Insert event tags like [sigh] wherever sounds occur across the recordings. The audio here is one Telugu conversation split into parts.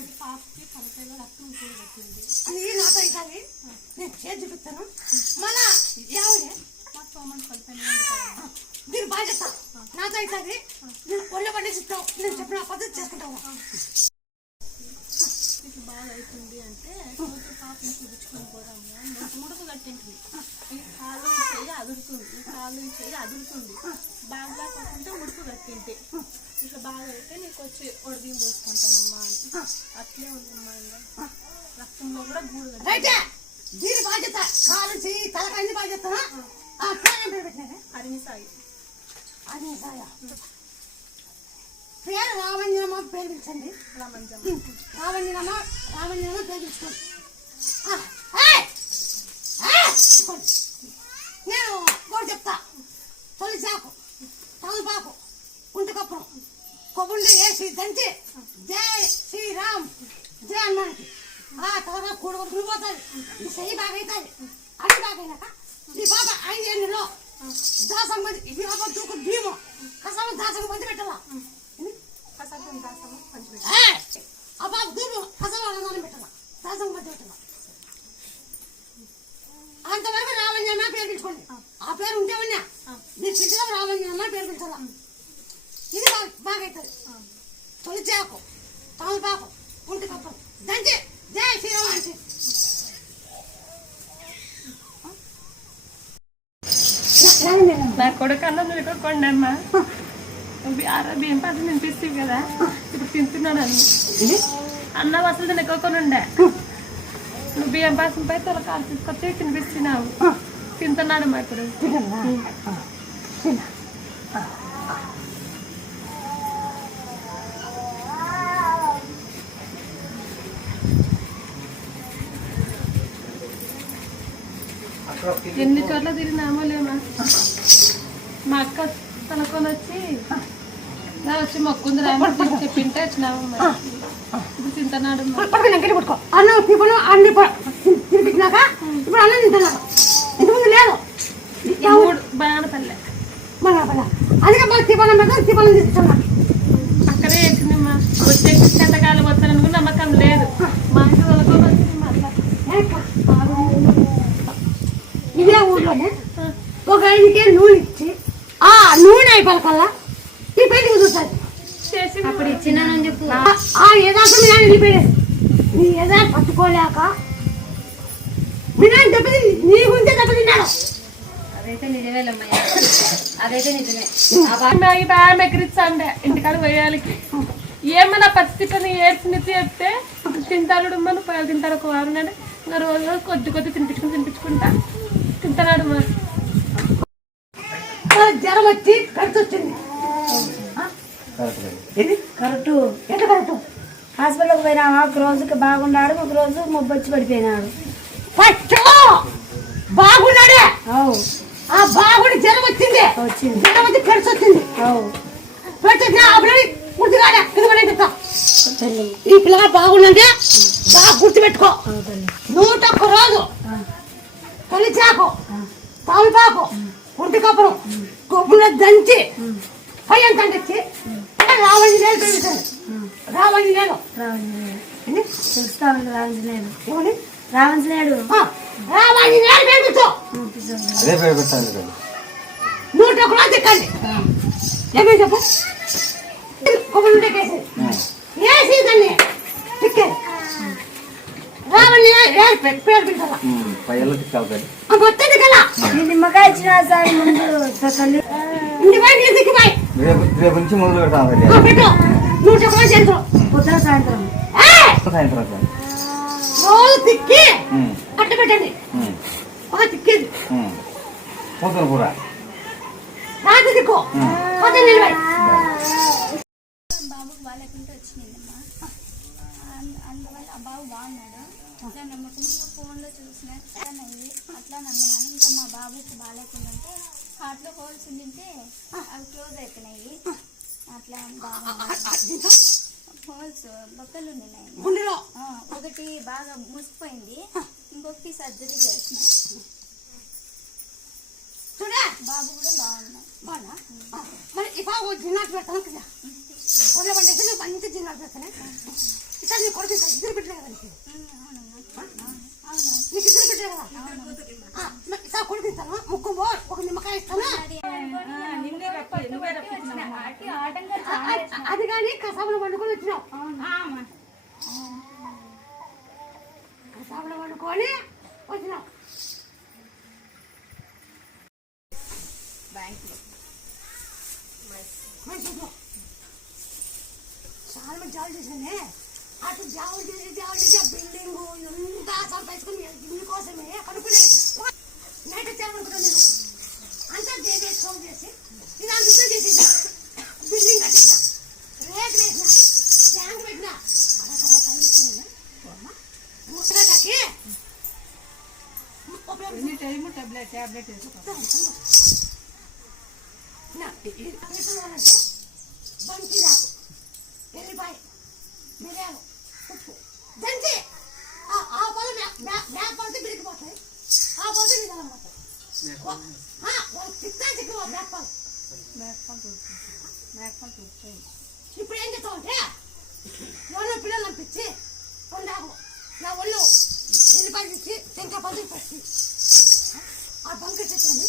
ఇది పాపకి తలకాయలో రక్తం కూడా పట్టింది. అది నాతో అవుతుంది నేను చేతి చూపిస్తాను. మళ్ళా మీరు బాధ్యత నాతో అవుతుంది నేను ఒళ్ళ పండి చెప్తావు నేను చెప్పిన పద్ధతి చేసుకుంటావు? బాగా అవుతుంది అంటే కూతురు పాపని చూపించుకొని పోదాము అని ముడత కట్టింటుంది ఈ కాలు చెయ్యి అదురుతుంది ఈ కాలు చెయ్యి అదురుతుంది. బాగా కాకుంటే ఉడుకు కట్టింటే. ఇట్లా బాగా అయితే నీకు వచ్చి ఒడిబియ్యం పోసుకుంటానమ్మా అని. అట్లే ఉందమ్మా ఇంకా. రక్తంలో కూడా గూడు దీని బాధ్యత కాలు చెయ్యి తలకాయ బాధ్యత హరిణి సాయి. అది సాయ? పేరు రామంజనమ్మ పేరు పిలిచండి రామంజమ్మ రామంజనమ్మ రామంజనమ్మ పేరు పిలుచుకోండి నేను ఒకటి చెప్తా. తొలి చాకు తలపాకు కుంటకప్పురం కొబ్బుండి వేసి దంచి జై శ్రీరామ్ జై అన్నానికి ఆ తర్వాత కూడగొట్టుకుని పోతుంది ఈ చెయ్యి బాగైతుంది అది బాగా అయినాక ఈ పాప ఐదేళ్ళలో దాసం మంది ఇది దూకు భీము. కసామ దాసం మంది పెట్టాలా? అంతవరకు రామంజమ్మ పేరు పిలుచుకోండి ఆ పేరు ఉంటే ఉన్నా మీరు చిట్టుగా రామంజమ్మ పేరు పిలిచాలా ఇది బాగైతుంది తొలిచాకు అవుతుంది తొలి తమలపాకు పుంటి కప్పలు దంచి జై శ్రీరామ్ అంటే నా కొడుకు అన్నం తినుకోకండి అమ్మా బియ్యం పాట తినిపిస్తావు కదా? ఇప్పుడు తింటున్నాడు అన్ని అన్నం అసలు తినకోకుండా ఉండే. నువ్వు బియ్యం పాసం పై తల కాలు తీసుకొచ్చి తినిపిస్తున్నావు. తింటున్నాడు మా ఇప్పుడు. ఎన్ని చోట్ల తిరిగినామో లేమా? మా అక్క తనకొని వచ్చి వచ్చి మొక్కుంది చెప్పింటే వచ్చినాము. ఇప్పుడు తింటున్నాడు ఎంకటి పట్టుకో. అన్నం టిఫిన్ అన్ని తినిపించినాక ఇప్పుడు అన్నం తింటున్నాక ఇంతకుముందు లేదు. అందుకే తీసుకున్నాం అక్కడే వచ్చే నమ్మకం లేదు. మా ఇంటి వచ్చింది ఇదే ఊర్లోనే ఒక ఐదుకే నూనె ఇచ్చి ఆ నూనె అయిపోకల్లా ఈ పెళ్ళి చూస్తుంది చేసి అప్పుడు ఇచ్చినానని చెప్పు. ఆ యథార్థం మీ నాన్న వెళ్ళిపోయాడు నీ యథా పట్టుకోలేక మీ నాన్న దెబ్బతి నీ గుంటే దెబ్బతిన్నాడు అదైతే నిజమేలమ్మయ్య అదైతే నిజమే. ఆ బా- మ్యాగీ బాగా ఎగిరిచ్చండే ఇంటికాడ ఏమన్నా పరిస్థితిని చెప్తే తింటాడు మన పోయాలి తింటారు ఒక వారం నాడు. ఇంకా రోజు రోజు కొద్ది కొద్ది తినిపించుకుని తినిపించుకుంటా తింటున్నాడు మరి ఆ జ్వరం వచ్చి కడుతొచ్చింది ఇది? కరెక్ట్. ఎంత కరెక్ట్? హాస్పిటల్కి పోయినామా ఒక రోజుకి బాగున్నాడు ఒక రోజు మొబ్బు వచ్చి పడిపోయినాడు. ఫస్ట్ బాగున్నాడే? అవు. ఆ బాగుని జ్వరం వచ్చింది. వచ్చింది. జ్వరం వచ్చి కడుచు వచ్చింది. అవు. పెట్టిన అప్పుడు గుర్తుగాడ ఎందుకంటే ఈ పిల్లగా బాగుందంటే బాగా గుర్తుపెట్టుకో. నూట ఒక్క రోజు తొలి చాకు తామిపాకు ఒంటి కప్పురం కొబ్బులో దంచి పై ఎంత తెచ్చి రావండి నేలు పెరుగుతుంది రావండి నేలు రావంజనేయుడు తెలుస్తా ఉంది రావంజనేయుడు ఏమని? రావంజనేయుడు నేలు పెరుగుతూ అదే పేరు పెట్టాను కదా నూట ఒక్క రోజు ఎక్కండి. ఏమేమి చెప్పు? కొబ్బరి ఉంటే కేసేది వేసి దాన్ని తిక్కేది మొత్తం దిగలా నిమ్మకాయ ఇచ్చిన సార్ ముందు రేపు రేపు నుంచి మొదలు పెడతాం సాయంత్రం! సాయంత్రం. తిక్కి అట్ట పెట్టండి. తిక్కేది. పూతల కూర. రాత్రి తిక్కు. పది నిలబడి బాబుకు బాగాలేకుంటే వచ్చిందమ్మా అం- అందువల్ల ఆ బాబు బాగున్నాడు అట్లా నమ్మకం ఫోన్లో చూసిన అట్లా నమ్మినాను ఇంకా మా బాబుకి బాగాలేకుంటే హార్ట్లో హోల్స్ ఉండింటే అవి క్లోజ్ అయిపోయినాయి. అట్లా బాగా హోల్స్ బొక్కలు ఉన్నాయి ఒకటి బాగా మూసిపోయింది ఇంకొకటి సర్జరీ చేసిన చూడే. బాబు కూడా బాగున్నాడు. బాగా మరి బాబు జిన్నాకు పెడతాను కదా నువ్వు మంచి జిన్నాకు పెడతానే? ఇక ఇస్తాను నీ కొడుకు ఇద్దరు బిడ్డలే కదా నీకు ఇద్దరు కదా కొడుకు ఇస్తాను ముక్కు ఒక నిమ్మకాయ ఇస్తాను అది కానీ కసాబులు వండుకొని వచ్చినావు కసాబులు వండుకొని వచ్చినావు చాలా మంది జాలు చేశానే అటు జాబ్ చేసి జాబ్ చేసి ఆ బిల్డింగ్ ఎంత సంపాదించుకుని దీనికోసమే కనుక్కునే నైట్ వచ్చామనుకున్నాను నేను. అంతా దేదే సోమ్ చేసి ఇది అంతా చేసేసా. బిల్డింగ్ కట్టేసా. రేట్ వేసిన ట్యాంక్ పెట్టిన. అలా కదా చదివిస్తున్నాను ముట్టగా కట్టి ఎన్ని టైము టాబ్లెట్ టాబ్లెట్ వేసుకో. బంతి రాకు. ఎల్లిపాయ. మిరియాలు. ఉప్పు దంచి ఆ ఆ పొలం బ్యాగ్ పడితే బిరికిపోతాయి ఆ పొలం నిదానం పోతాయి చిక్కా చిక్కు బ్యాగ్ పాలు ఇప్పుడు ఏం చేస్తావు అంటే ఎవరో పిల్లలు పంపించి కొండాకు నా ఒళ్ళు ఎల్లిపాయ తెచ్చి టెంకాయ పళ్ళు పెట్టి ఆ బంక చెప్పింది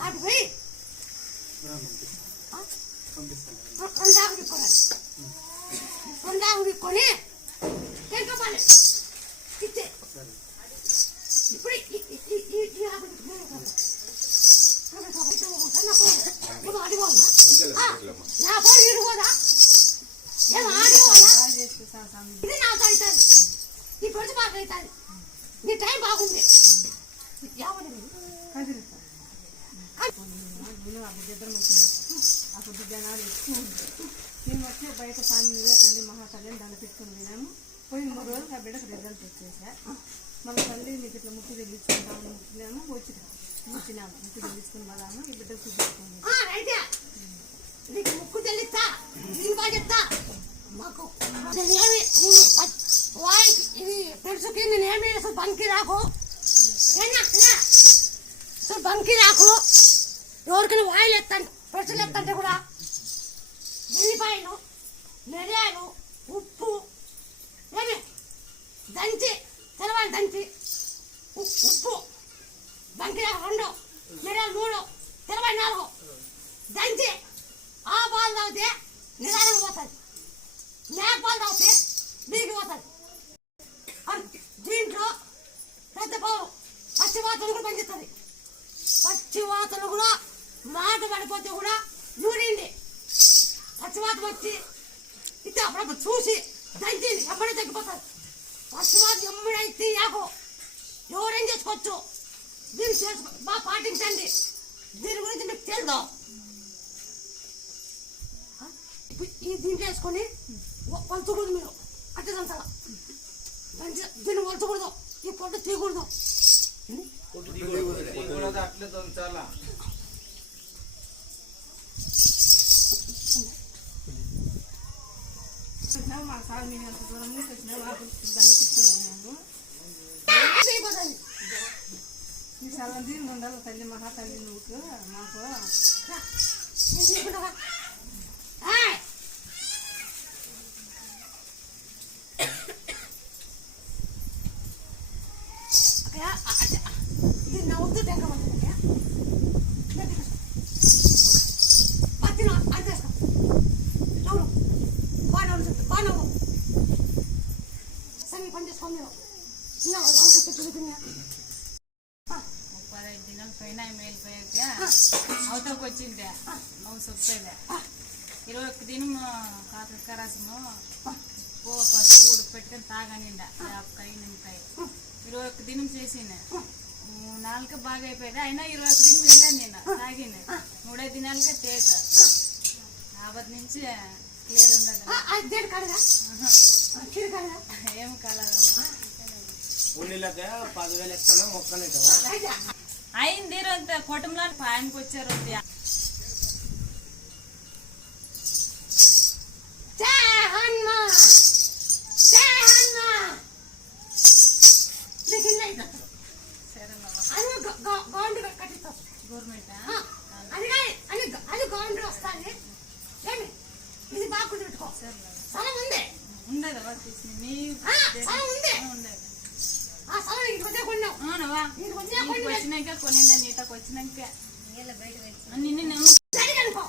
ఆడు పోయి కొండాకు విక్కోవాలి కొండాకు విక్కొని టెంకాయ పళ్ళు ఇచ్చే ఇప్పుడు ఈ- ఈ- ఈ- ఈ- ఈ ఆకు పెట్టుకునే కదా. ఆమె కాబట్టి ఒకసారి నా ఫోన్ ఇప్పుడు అడిగోదా నా ఫోన్ ఇడిగోదా ఏం ఆడిగోదా ఇది నాకు అవుతుంది నీ పొడిచి బాగా అవుతుంది నీ టైం బాగుంది ఎవరు అప్పుడు జనాలు ఎక్కువ ఉంటారు మేము వచ్చి బయట స్వామి మీద తల్లి మహాతల్లి అని దండ పెట్టుకుని వినాము పోయి మూడు రోజులు ఆ బిడ్డకు రిజల్ట్ వచ్చేసా. మళ్ళీ తల్లి నీకు ఇట్లా ముక్కు తెగించుకుంటాము ముట్టినాము వచ్చి ముట్టినాము ముక్కు తెగించుకుని వదాము ఈ బిడ్డకు చూపించుకోండి నీకు ముక్కు తెల్లిస్తా నేను బాగా చెప్తా. మాకు నేను వాయి ఇది తెలుసుకి నేనేమి అసలు బంకి రాకు. ఏనా అసలు బంకి రాకు. ఎవరికైనా వాయిలు ఎత్తాను పెరుసులు ఎత్తంటే కూడా. ఎల్లిపాయలు మిరియాలు ఉప్పు ఏమి దంచి తెలవాలి దంచి ఉ- ఉప్పు బంకిరాకు రెండు మిరియాలు మూడు తెలవాలి నాలుగు దంచి ఆ పాలు తాగితే నిదానంగా పోతుంది మేక పాలు తాగితే దీనికి పోతుంది అన్- దీంట్లో పెద్ద పావు పచ్చి వాతలు కూడా పనిచేస్తుంది పచ్చి వాతలు కూడా మాట పడిపోతే కూడా యూరిండి పచ్చి వాతం వచ్చి ఇస్తే అప్పుడప్పుడు చూసి దంచి ఎమ్మడే తగ్గిపోతుంది పచ్చి వాతం ఎమ్మడైతే యాకో ఎవరేం చేసుకోవచ్చు దీన్ని చేసుకో బాగా పాటించండి దీని గురించి మీకు తెలుదు ఇప్పుడు ఈ వ- వలుచకూడదు మీరు అట్టే దంచాల దంచి దీన్ని వలుచకూడదు ఈ పొట్టు తీయకూడదు. అట్లే చాలా వచ్చినాము మా సార్ మేము అంత దూరం నుంచి పెట్టుకుని చాలా దీని ఉండాలి తల్లి మహాతల్లి నువ్వు. మాకు మీరు ఇంకా వాళ్ళకి చెప్పి తిన్నా పదహైదు దినాల పైన మేలిపోయాక అవతలకు వచ్చిందే అవు సొప్పేదే ఇరవై ఒక్క దినం కాకరసము పో పసుపు పెట్టుకొని తాగనిండా యాపకాయ నిమ్మకాయ ఇరవై ఒక్క దినం చేసిన నాలుక బాగా అయిపోయింది అయినా ఇరవై ఒక్క దినం వెళ్ళాను నేను తాగిన మూడో దినాలకే తేక. ఆపటి నుంచి క్లియర్ ఉండదు ఏం కలదు పదివేలు ఎక్కడా మొక్కలు అయింది రోజు కుటుంబంలో పాయనకి వచ్చారు గట్టిగా అనుకో.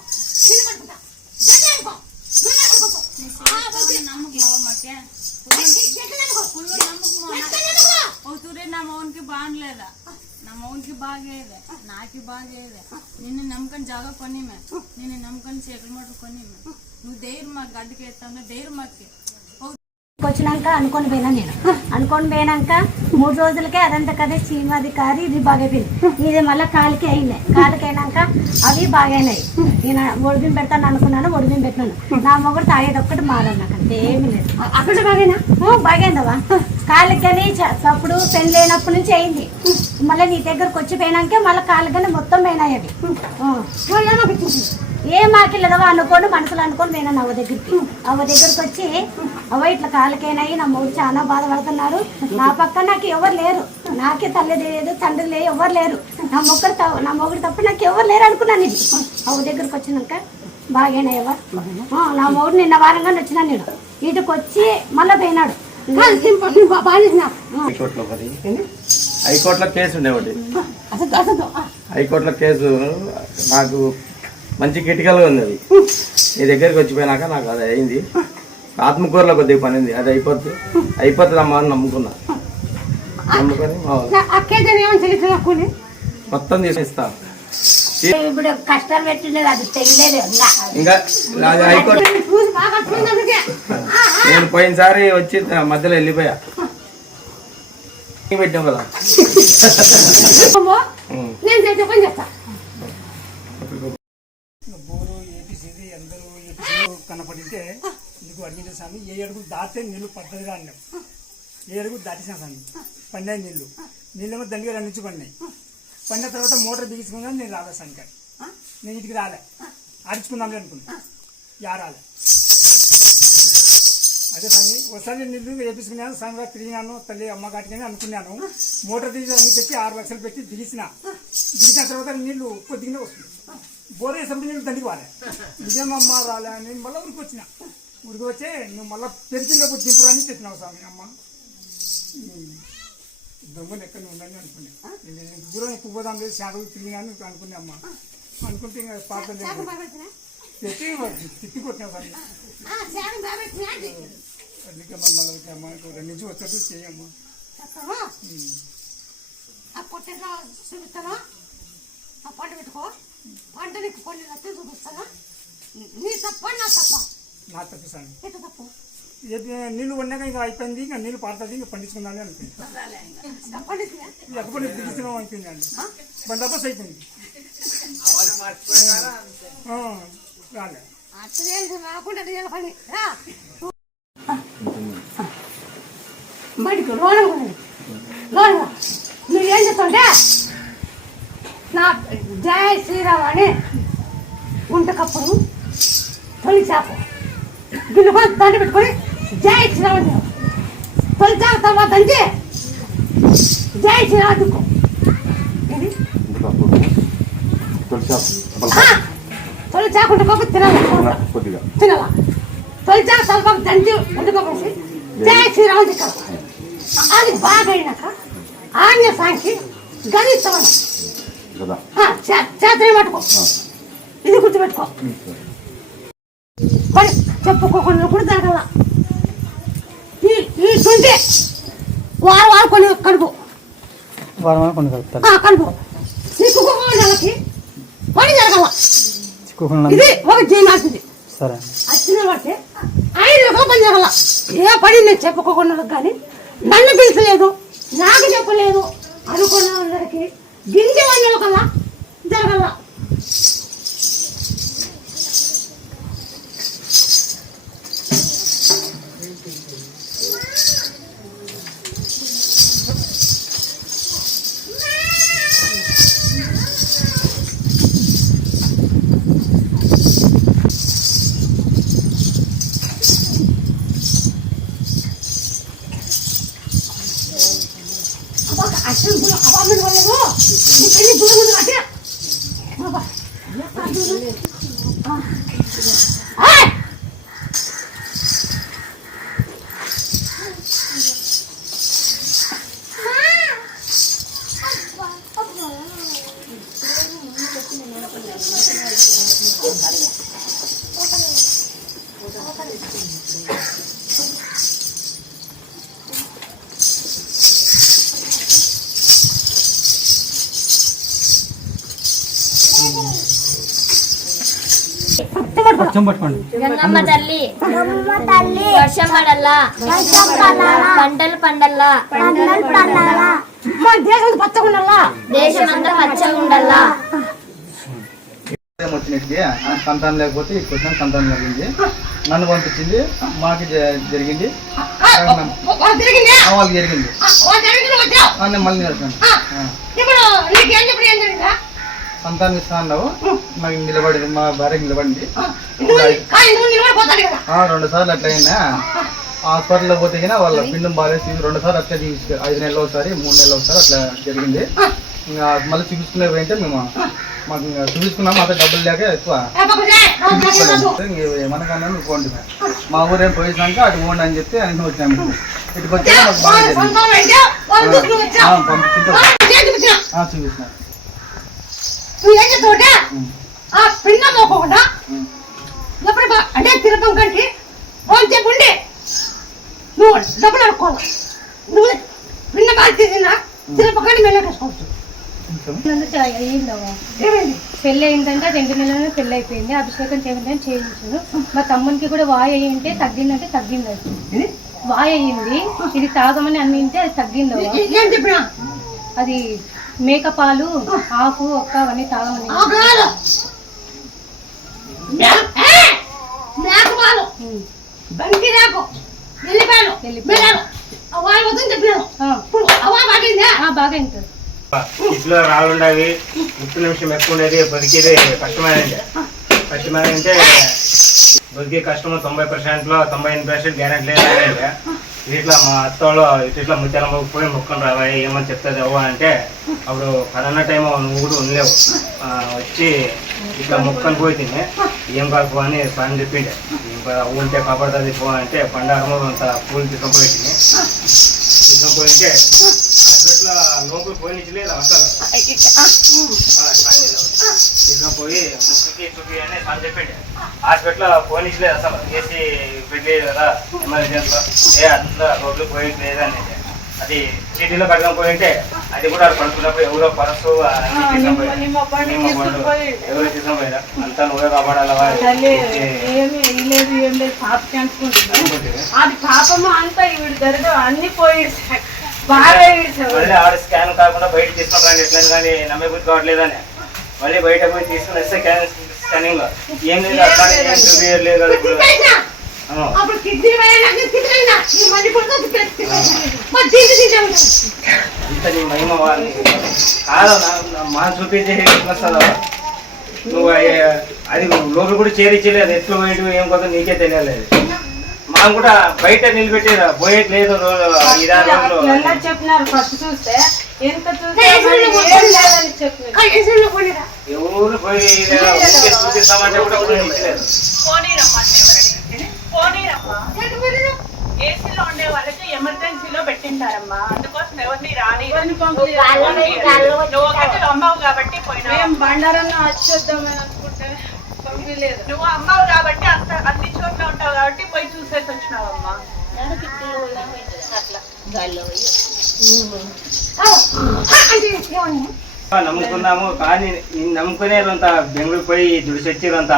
అవుతురే నా మౌన్కి బాగలేదా నా మౌన్కి బాగేదే. నాకి బాగేదే. నిన్ను నమ్మకం జాగా కొనిమే. నిన్ను నమ్మకం చీకటి మోటలు కొనిమే. నువ్వు ధైర్యం మాకు గడ్డకి ఎత్తావు ధైర్యం మాకి వచ్చినాక అనుకొని పోయినా నేను. అనుకొని పోయినాక మూడు రోజులకే అదంతా కదే సీమాధికారి ఇది బాగైపోయింది. ఇది మళ్ళీ కాలికి అయినాయి. కాలికి అయినాక అవి బాగైనాయి. నేను ఒడిబిం పెడతాను అనుకున్నాను ఒడిబిం పెట్టినాను. నా మొగుడు తాగేది ఒక్కటి మారదు నాకు అంతే ఏమీ లేదు. అక్కడ బాగైనా బాగైందవా కాళ్ళకి కానీ అప్పుడు పెళ్ళి లేనప్పటి నుంచి అయింది. మళ్ళీ నీ దగ్గరకు వచ్చి పోయినాకే మళ్ళీ కాళ్ళకి కానీ మొత్తం పోయినాయి అవి. ఏం మాకిల్లదవా అనుకోండి మనసులో అనుకోని పోయినా అవ్వ దగ్గరికి అవ్వ దగ్గరికి వచ్చి అవ్వ ఇట్లా కాళ్ళకైనాయి నా మూడు చాలా బాధపడుతున్నారు. నా పక్క నాకు ఎవరు లేరు. నాకే తల్లి లేదు తండ్రి లేదు ఎవరు లేరు. నా మొక్కడు త- నా మొగుడు తప్ప నాకు ఎవరు లేరు అనుకున్నాను ఇది అవ్వ దగ్గరికి వచ్చినాక బాగేనాయవ్వ నా మొగుడు నిన్న వారంగానే వచ్చినా నేను. ఇటుకు వచ్చి మళ్ళీ పోయినాడు. హైకోర్టులో కేసు ఉండే ఒకటి అసలు అసలు హైకోర్టులో కేసు నాకు మంచి క్రిటికల్గా ఉంది అది. నీ దగ్గరికి వచ్చిపోయినాక నాకు అది అయింది. ఆత్మకూరలో కొద్దిగా పని ఉంది. అది అయిపోద్ది. అయిపోతుంది అమ్మా అని నమ్ముకున్నా. నమ్ముకొని మా వాళ్ళు. మొత్తం తీసిస్తా. ఇప్పుడు కష్టం పెట్టినది అది తెలియలేదు. ఇంకా. హైకోర్టు నేను పోయినసారి వచ్చి మధ్యలో వెళ్ళిపోయా. పెట్టాం కదా. నేను చేసే పని ఏపీసీ కనపడితే నీకు అడిగిన స్వామి ఏ అడుగులు దాటితే నీళ్ళు పద్ధతిగా అన్నాం ఏ అడుగులు దాటిసిన స్వామి పన్నాయి నీళ్ళు నీళ్ళేమో దండిగా రెండు నుంచి పడినాయి పడిన తర్వాత మోటార్ బిగించుకున్నా నేను రాలే సంఖ్య నేను ఇంటికి రాలే. ఆడించుకుందాంలే అనుకున్నా. యా రాలే. అదే స్వామి ఒకసారి నీళ్ళు వేపించుకున్నాను స్వామిగా తిరిగినాను తల్లి అమ్మ కాటికని అనుకున్నాను. మోటార్ తీసి అన్ని పెట్టి ఆరు లక్షలు పెట్టి దిగిసిన దిగిన తర్వాత నీళ్ళు కొద్దిగానే వస్తుంది. బోర్ నీళ్ళు దండికి వాలే నిజమమ్మ రాలే అని నేను మళ్ళీ ఊరికి వచ్చిన. ఊరికి వచ్చే నువ్వు మళ్ళీ పెరిచినప్పుడు దింపురా అని చెప్పినావు స్వామి అమ్మ. దొంగలు ఎక్కడ ఉందని అనుకున్నా. నేను దూరం ఎక్కువ పోదాం లేదు శాఖలు తిరిగినాను అనుకున్నా అమ్మ. అనుకుంటే ఇంకా పాత పెట్టి తిప్పి కొట్టినావు స్వామి. అందుకే మమ్మల్ని అమ్మ రెండు నుంచి వచ్చేట్టు చేయమ్మా. ఆ పొట్టగా చూపిస్తాను ఆ పంట పెట్టుకో. పంట నీకు కొన్ని లక్షలు చూపిస్తాను? నీ తప్ప నా తప్ప? నా తప్పు స్వామి ఎట్లా తప్పు? నీళ్ళు వండాక ఇంకా అయిపోయింది ఇంకా నీళ్ళు పడుతుంది ఇంకా పండించుకుందామని అనుకుంది పండితే ఎక్కడ దిగుతున్నాం అయిపోయింది అండి. బందోబస్తు అయిపోయింది. రాలే. అట్లా రాకుండా చేయాలి పని. రా. బయటకు లోన లోన నువ్వు ఏం చేస్తుంటే నా జయ శ్రీరామ్ అని గుంటకప్పుడు తొలి చాపు గిన్నె దండ పెట్టుకొని జయ శ్రీరామ్ అని తొలి చాపు తర్వాత అంటే జయ శ్రీరామ్ ఆ, తొలి చాకుంటే కాబట్టి తినాలి? తినాలా? తొలి చాకు తలపాకు దంచి వండుకోబోసి జయ శ్రీరామ్ అది బాగా అయినాక సాంకి గణిస్తామని కదా చేతనే పట్టుకో. ఇది గుర్తుపెట్టుకో. పని చెప్పుకోకుండా కూడా జరగల ఈ ఈ శుంఠి వారం వారం కొన్ని కడుపు వారం కొన్ని కలుపుతారు ఆ, కడుపు చిక్కుకోకుండా నెలకి పని జరగల. ఇది ఒక జీనాసిది సరే. వచ్చిన ఐదు రూపాయలు పని జరగల. ఏ పని నేను చెప్పుకోకుండా కానీ నన్ను పిలిచలేదు నాకు చెప్పలేదు అనుకున్న అందరికి గింజ వందల కల్లా జరగల పట్టుకోండి. గంగమ్మ తల్లి. వర్షం పడల్లా. పంటలు పండల్లా. మా దేశం పచ్చగా ఉండాలా దేశమంతా పచ్చగా ఉండల్లా. ఏం వచ్చినట్టుగా ఆ సంతానం లేకపోతే ఇక్కడికి వచ్చిన సంతానం జరిగింది. నన్ను పంపించింది. మాకు జరిగింది. వాళ్ళకి జరిగింది. మళ్ళీ నేర్చాను సంతానం ఇస్తా అన్నావు నాకు నిలబడింది మా భార్య నిలబడింది. కానీ రెండు సార్లు అట్లా అయినా హాస్పిటల్లో పోతే గినా వాళ్ళ పిండం బాగాలేసి రెండు సార్లు అట్లా చూపించు ఐదు నెలలు ఒకసారి మూడు నెలలు ఒకసారి అట్లా జరిగింది. ఇంకా మళ్ళీ చూపించుకునే పోయింటే మేము మాకు ఇంకా చూపించుకున్నాము అంత డబ్బులు లేక ఎక్కువ. ఏమనకన్నా పోండి మా ఊరేం పోయినాక అటు పోండి అని చెప్తే అని వచ్చినాము ఇటుకు వచ్చి మాకు బాగా పంపించింటే నువ్వు ఏం చెప్తావుంటే ఆ ఎప్పుడు అంటే తిరగం కంటే చెప్పుండి నువ్వు డబ్బులు నువ్వు బాగా తిరిగినా పెళ్ళి అయిందంటే రెండు నెలలు పెళ్ళి అయిపోయింది అభిషేకం చేయాలని చేయించాను. మా తమ్మునికి కూడా వాయు అయ్యి ఉంటే తగ్గిందంటే తగ్గింది అది వాయు అయ్యింది. ఇది తాగమని అన్నింటే అది తగ్గింది అది మేక పాలు ఆకు ఒక్క అవన్నీ తాగమని! మేకపాలు! ఇంట్లో రాళ్ళు ఉండవి నిమిషం ఎక్కువ ఉండేది బతికేది కష్టమైనది కష్టమైన అంటే బతికే కష్టం తొంభై పర్సెంట్లో తొంభై ఎనిమిది పర్సెంట్ గ్యారెంటీ లేదు ఇట్లా మా అత్తోళ్ళు ఇట్లా ముత్యాల పోయి మొక్కలు రావా ఏమని చెప్తుంది అవ్వ అంటే అప్పుడు కరోనా టైం నువ్వు కూడా ఉండలేవు. వచ్చి ఇట్లా మొక్కను పోయి తిని ఏం కాదు అని స్వామి చెప్పిండే. ఇంకా ఉంటే కాపాడుతుంది పో అంటే పండారము అంత పూలు తీసుకుపోయి తిని. తీసుకుపోయింటే హాస్పిటల్ లోపల పోయినిచ్చలేదు అసలు? తీసుకుపోయి ముక్కుకి చుక్కి అని అని చెప్పిండే. హాస్పిటల్ పోనిచ్చలేదు అసలు. ఏసీ పెట్టలేదు కదా ఎమర్జెన్సీలో ఏ అట్లా రోడ్లు పోయట్లేదు అనేది అది చీటీలో కట్టడం పోయింటే అది కూడా పడుకున్నప్పుడు ఎవరో పరసు అన్ని పండు ఎవరు తీసుకుపోయారా అంతా నువ్వే కాపాడాలవా అది పాపము అంతా ఈవిడ జరగదు అన్ని పోయి. మళ్ళీ ఆడ స్కాన్ కాకుండా బయట తీసుకుని రండి ఎట్లని కానీ నమ్మే బుద్ధి కావట్లేదని. మళ్ళీ బయట పోయి తీసుకుని వస్తే స్కానింగ్ ఏం లేదు అట్లా ఏం చూపించలేదు కదా ఇప్పుడు. అప్పుడు కిడ్నీ ఇంత నీ మహిమ వాళ్ళని కాదు మా చూపించే ఎట్లా వస్తుందో? నువ్వు అది లోపల కూడా చేరించలేదు ఎట్లు పోయేటి ఏం కొత్త నీకే తెలియలేదు మాకు కూడా బయట నిలబెట్టేదా పోయేట్లేదు చెప్పినారు ఫస్ట్ చూస్తే. ఎంత చూస్తే ఏసీలో ఎవరు ఉండే వాళ్ళకి ఎమర్జెన్సీలో పెట్టింటారమ్మా. అందుకోసం ఎవరిని రాని నువ్వు ఒకటి అమ్మావు కాబట్టి పోయినా మేము బండారన్న పంపించలేదు నువ్వు అమ్మావు కాబట్టి అంత అన్ని చోట్ల ఉంటావు కాబట్టి పోయి చూసేసి ఏమన్నా నమ్ముకున్నాము కానీ నమ్ముకునేదంత బెంగళూరు పోయి దుడిసొచ్చేదంత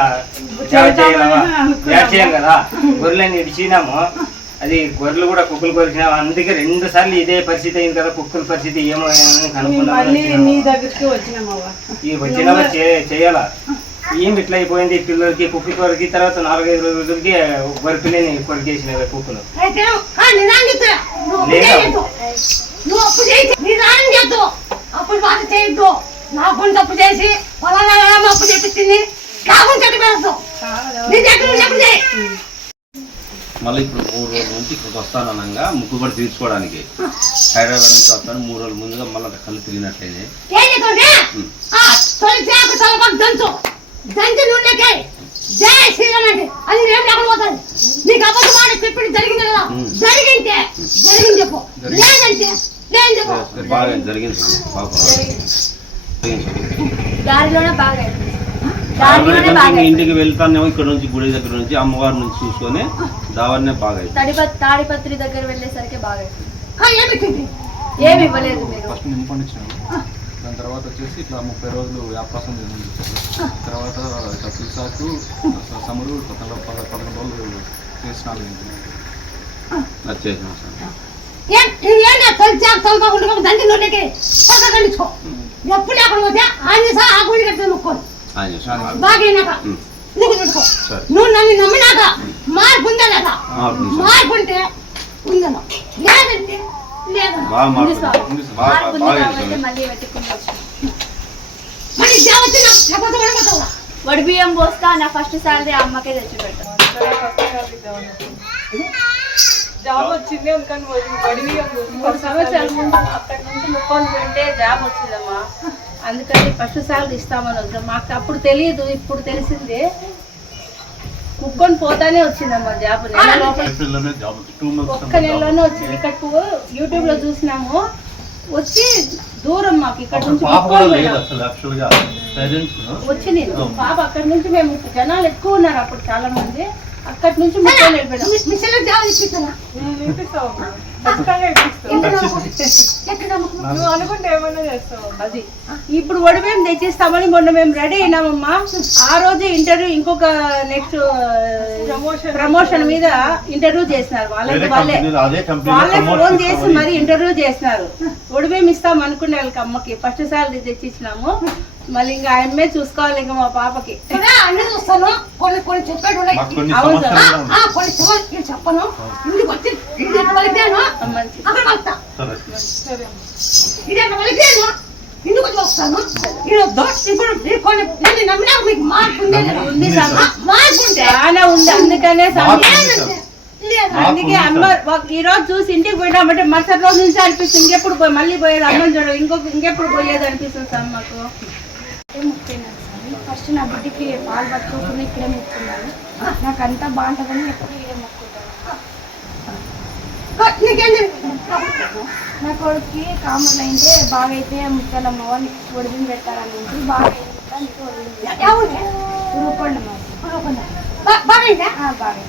చేయాలి కదా. గొర్రెలని ఇడిచినాము. అది గొర్రెలు కూడా కుక్కలు కొరికినాము అందుకే రెండు సార్లు ఇదే పరిస్థితి అయింది కదా కుక్కల పరిస్థితి ఏమో కనుక్కున్నాము ఈ వచ్చిన చేయాలా? ఏం ఇట్లా అయిపోయింది? పిల్లలకి కుక్కలు కొరికి తర్వాత నాలుగైదు రోజులకి గొరిపిల్లని కొరికేసినవి కుక్కలు అయితే కానీ నిదానం చెప్తా నువ్వు అప్పు లేదా? చేయొద్దు. బాధ నాకు తప్పు చేసి పొలాల అప్పు మళ్ళీ ఇప్పుడు మూడు రోజుల నుంచి ఇక్కడికి వస్తాననగా ముక్కుబడి తీర్చుకోవడానికి. హైదరాబాద్ నుంచి వస్తాను మూడు రోజుల ముందుగా మళ్ళీ కళ్ళు తిరిగినట్లయితే. ఏం చేద్దాంటే ఆ తొలి చేప తలపాకు దంచు దంచి నూనెకే జై శ్రీరామ్ అంటే అది ఏం లేకుండా పోతుంది నీకు అబద్ధం మాట చెప్పింది జరిగింది కదా. జరిగింటే జరిగింది చెప్పు. లేదంటే లేదని చెప్పు. బాగా జరిగింది. దారిలోనే బాగా ఇంటికి వెళ్తానేమో ఇక్కడ నుంచి గుడి దగ్గర నుంచి అమ్మవారి నుంచి చూసుకొని దావన్నే బాగా తాడిపత్రి దగ్గర వెళ్ళేసరికి బాగా ఏమి ఇవ్వలేదు మీరు? దాని తర్వాత వచ్చేసి ఇట్లా ముప్పై రోజులు వ్యాపారం చెప్పారు తర్వాత ఇట్లా పులిసాకు సమరు పదకొండు పద- పదకొండు రోజులు చేసినాను అది చేసినాం ఎప్పుడు లేకుండా పోతే ఆయన సార్ ఆ గుడి కట్టిన ముక్కోరు బాగా నువ్వు నన్ను నమ్మినాక మార్పు ఉందా లేదా. మార్పు ఉంటే ఉందను లేదంటే వడి బియ్యం పోస్తా నా ఫస్ట్ సాలరీ అమ్మకే తెచ్చిపెట్టాను జాబ్ వచ్చింది అందుకని వడి ముందు అక్కడి నుంచి ముక్కొని పోయింటే జాబ్ వచ్చిందమ్మా. అందుకని ఫస్ట్ సాలరీ ఇస్తామని వద్దాం. మాకు అప్పుడు తెలియదు ఇప్పుడు తెలిసింది. ముక్కొని పోతానే వచ్చిందమ్మా జాబ్. ఒక్క నెలలోనే వచ్చింది. ఇక్కడకు యూట్యూబ్లో చూసినాము. వచ్చి దూరం మాకు ఇక్కడ నుంచి వచ్చి నేను. పాప అక్కడి నుంచి మేము జనాలు ఎక్కువ ఉన్నారు అప్పుడు చాలా మంది అక్కడి నుంచి ముక్కోని వెళ్ళిపోయినాం. [laughs] నువ్వు అనుకుంటే ఏమన్నా చేస్తావు. అది. ఇప్పుడు వడిమేం తెచ్చిస్తామని మొన్న మేము రెడీ అయినామమ్మా. ఆ రోజు ఇంటర్వ్యూ ఇంకొక నెక్స్ట్ ప్రమోషన్. మీద ఇంటర్వ్యూ చేసినారు. వాళ్ళకి వాళ్ళే కంపెనీలో అదే కంపెనీలో వాళ్ళే ఫోన్ చేసి. మరి ఇంటర్వ్యూ చేసినారు. ఒడిమేం ఇస్తాం అనుకునే వాళ్ళకి అమ్మకి. ఫస్ట్ సాలరీ తెచ్చి ఇచ్చినాము మళ్ళీ ఇంకా ఆయమ్మే చూసుకోవాలి ఇంకా మా పాపకి. అన్ని చూస్తాను. కొన్ని కొన్ని చెప్పాడు కొన్ని చెప్పను. ఇంటికి వచ్చి ఇంటి వలికాను మంచి అక్కడ కలుతా సరే. ఇది అక్కడ వలికాను ఇంటికి వచ్చి వస్తాను. ఈరోజు దోష ఇప్పుడు మీరు కొన్ని నన్ను నమ్మినా మీకు మార్పు ఉందే మార్పు చాలా ఉంది. అందుకనే అందుకే అమ్మ ఈ రోజు చూసి ఇంటికి పోయినామంటే మరుసటి రోజు నుంచి అనిపిస్తుంది. ఇంకెప్పుడు పోయి మళ్ళీ పోయేది అమ్మని చూడ ఇంకొక ఇంకెప్పుడు పోయేది అనిపిస్తుంది సార్ మాకు? ముక్కున్నాను స్వామి ఫస్ట్ నా బిడ్డకి పాలు పట్టుకోకుండా ఇక్కడే ముక్కున్నాను నాకు అంతా బాగుంటుందని ఎప్పుడు ఇక్కడే మొక్కుంటాను నా కొడుక్కి కామర్లు అయితే బాగా అయితే ముక్కలమ్మ వాళ్ళు ఒడిదిని పెడతారని బాగా అయితే రూపండి బాగా బాగా